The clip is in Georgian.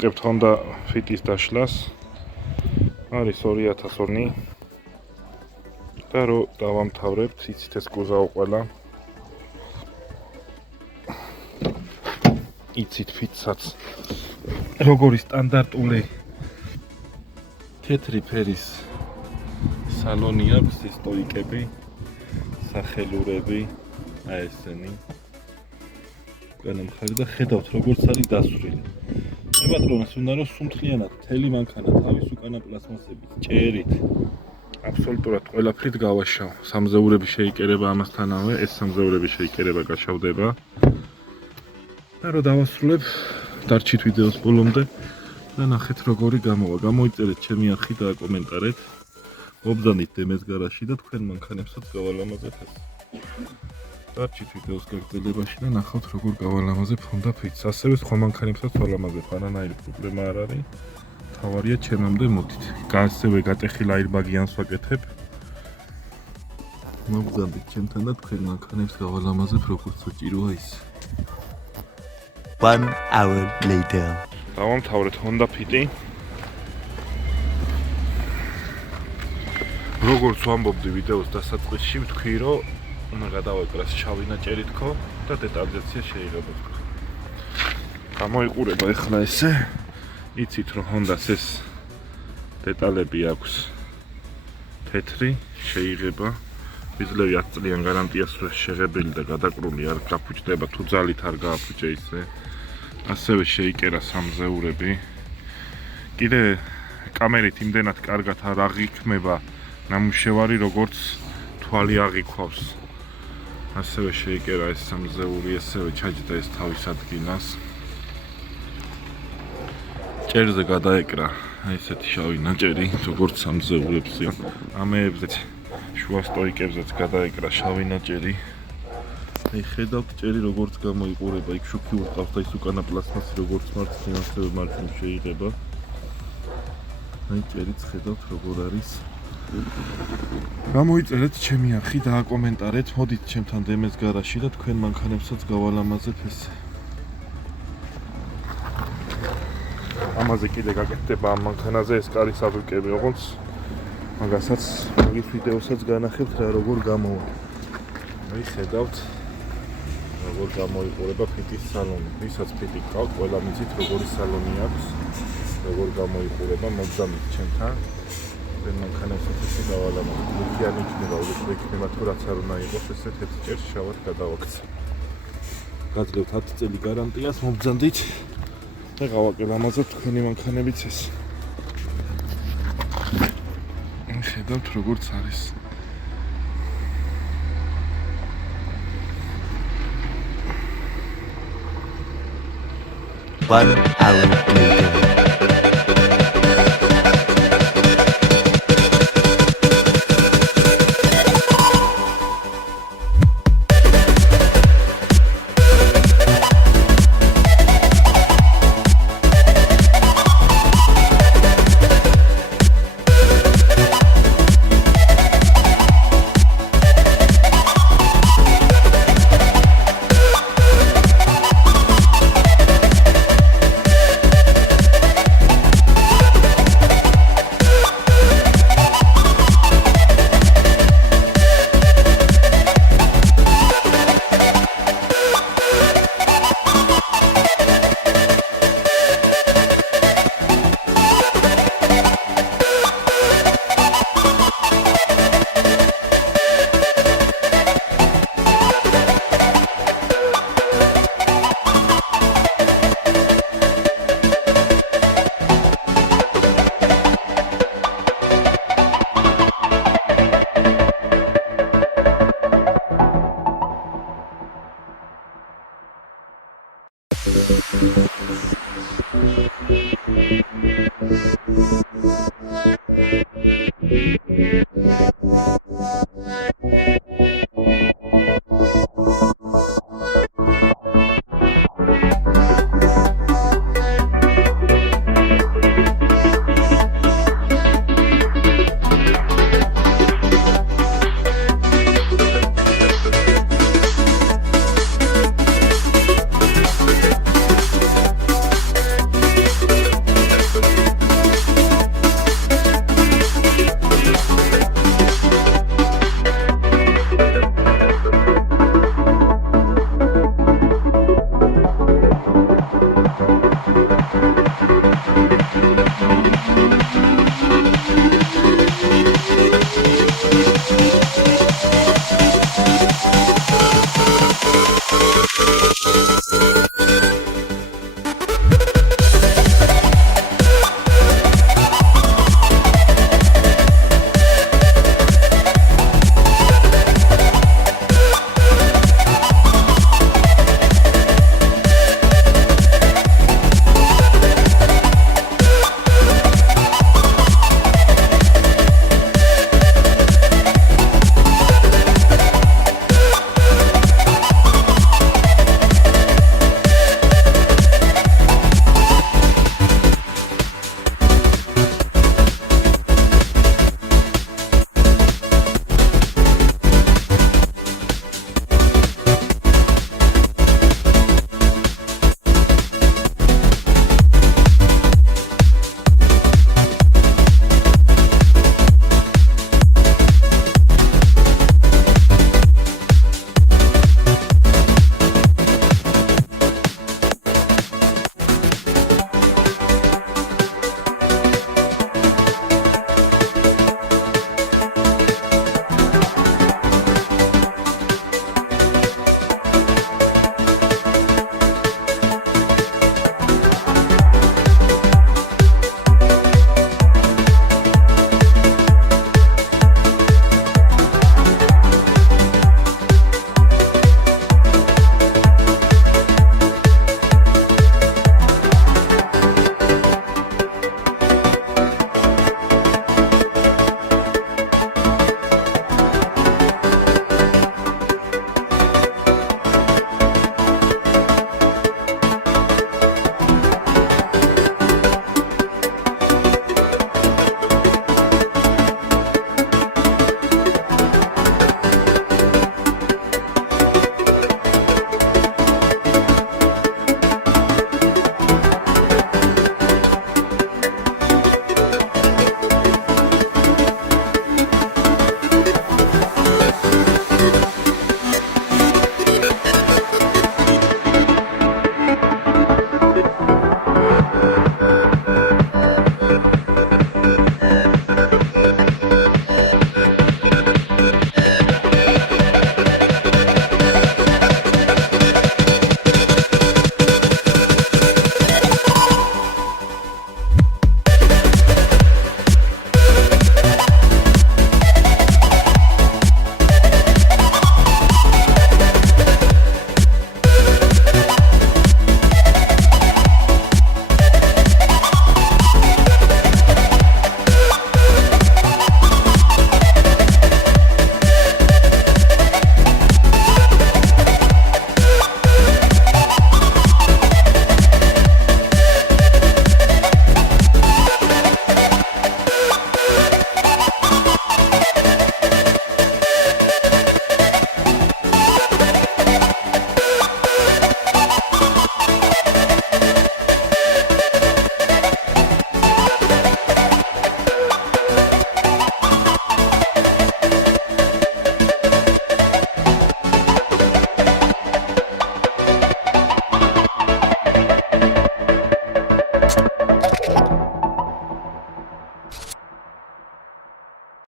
დავიწყებთ Honda Fit-ის დაშლას. არის 2002 და რო დავამთავრებთ, იცით ეს კუზავი ყველა. იცით Fit-საც როგორი სტანდარტული თეთრი ფერის სალონი აქვს, ის სტოიკები, სახელურები, აი ესენი. განამხარი და ხედავთ როგორც არის დასვრილი. პატრონას უნდა რომ სუმთლიანად მთელი მანქანა თავის უკანა პლასმასებით, ჭერით, აბსოლუტურად ყველაფრით გავაშავ. სამზეურები შეიკერება ამასთანავე, ეს სამზეურები შეიკერება გაშავდება. და რო დავასრულებ, დარჩით ვიდეოს ბოლომდე და ნახეთ როგორი გამოვა. გამოიწერეთ ჩემი არხი და აკომენტარეთ. მობრძანით დემეს გარაჟში და თქვენ მანქანებსაც გავალამაზეთ ეს. დარჩით ვიდეოს გაგრძელებაში და ნახავთ როგორ გავალამაზებ Honda Fit-ს. ასევე სხვა მანქანებსაც ვალამაზებ, არანაირი პრობლემა არ არის. თავარია ჩემამდე მოდით. ასევე გატეხილ აირბაგიანს ვაკეთებ. მობრძანით ჩემთან და თქვენ მანქანებს გავალამაზებ როგორც საჭიროა ის. 1 hour later. დავამთავრეთ Honda Fit-ი. როგორც ვამბობდი ვიდეოს დასაწყისში, ვთქვი რომ უნდა გადავეკრას შავი ნაჭერი თქო და დეტალიზაცია შეიძლება თქო. გამოიყურება ახლა ესე. იცით რომ Honda-ს ეს დეტალები აქვს თეთრი, შეიღება. ვიძლევი 10 წლიან გარანტიას შეღებილი და გადაკრული არ გაფუჭდება, თუ ძალით არ გააფუჭე ისე. ასევე შეიკერა სამზეურები. კიდე კამერით იმდენად კარგად არ აღიქმება ნამუშევარი, როგორც თვალი აღიქვავს. ასევე შეიკერა ეს სამზეული, ასევე ჩაჯდა ეს თავის ადგილას. ჭერზე გადაეკრა ესეთი შავი ნაჭერი, როგორც სამზეულებზე. ამეებზეც შუა სტოიკებზეც გადაეკრა შავი ნაჭერი. აი ხედავთ ჭერი როგორც გამოიყურება, იქ შუქი ურყავს და ის უკანა პლასმასი როგორც მარცხნივ ასევე მარჯვნივ შეიღება. აი ჭერიც ხედავთ როგორ არის. გამოიწერეთ ჩემი არხი და აკომენტარეთ, მოდით ჩემთან დემეს გარაჟში და თქვენ მანქანებსაც გავალამაზებ ესე. ამაზე კიდე გაკეთდება ამ მანქანაზე ეს კარის აბლიკები, ოღონდ მაგასაც მაგის ვიდეოსაც განახებთ რა როგორ გამოვა. აი ხედავთ როგორ გამოიყურება Fit-ის სალონი. ვისაც Fit-ი გყავთ, ყველა მიცით როგორი სალონი აქვს, როგორ გამოიყურება, მოგზავნით ჩემთან. თქვენ მანქანებსაც ესე გავალამაზებ. მიქიანი იქნება, უბრალოდ იქნება თუ რაც არ უნდა იყოს, ესე თეთრ ჭერს შავად გადავაქცე. გაძლევთ 10 წელი გარანტიას, მოგზანდით და გავაკელამაზებთ თქვენი მანქანებიც ეს. ხედავთ როგორც არის. 1 hour later.